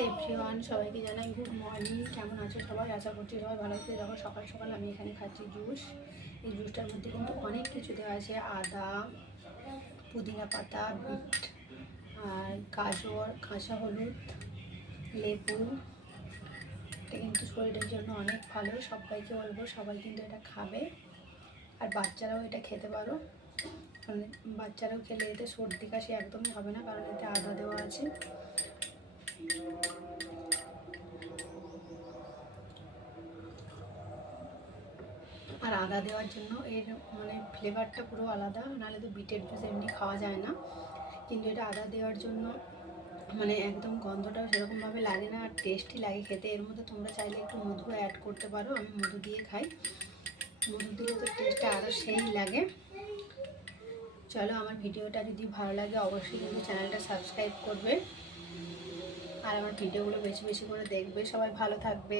Hi everyone, সবাইকে জানাই good morning. কেমন আছো সবাই? আশা করছি সবাই ভালো আছে। দেখো সকাল সকাল আমি এখানে খাচ্ছি জুস। এই জুসটার মধ্যে কিন্তু অনেক কিছু দেওয়া আছে, আদা, পুদিনা পাতা, বিট, আর গাজর, কাঁচা হলুদ, লেবু। এটা কিন্তু শরীরের জন্য অনেক ভালো। সবাইকে বলবো সবাই কিন্তু এটা খাবে, আর বাচ্চারাও এটা খেতে পারো। মানে বাচ্চারাও খেলে এতে সর্দি কাশি একদমই হবে না, কারণ এতে আদা দেওয়া আছে। আর আদা দেওয়ার জন্য এর মানে ফ্লেভারটা পুরো আলাদা, নাহলে তো বিটের জুস এমনি খাওয়া যায় না, কিন্তু এটা আদা দেওয়ার জন্য মানে একদম গন্ধটাও সেরকমভাবে লাগে না, আর টেস্টি লাগে খেতে। এর মধ্যে তোমরা চাইলে একটু মধু অ্যাড করতে পারো, আমি মধু দিয়ে খাই। মধু দিলে তো টেস্টটা আরও সেই লাগে। চলো, আমার ভিডিওটা যদি ভালো লাগে অবশ্যই কিন্তু চ্যানেলটা সাবস্ক্রাইব করবে, আর আমার ভিডিওগুলো বেশি বেশি করে দেখবে। সবাই ভালো থাকবে।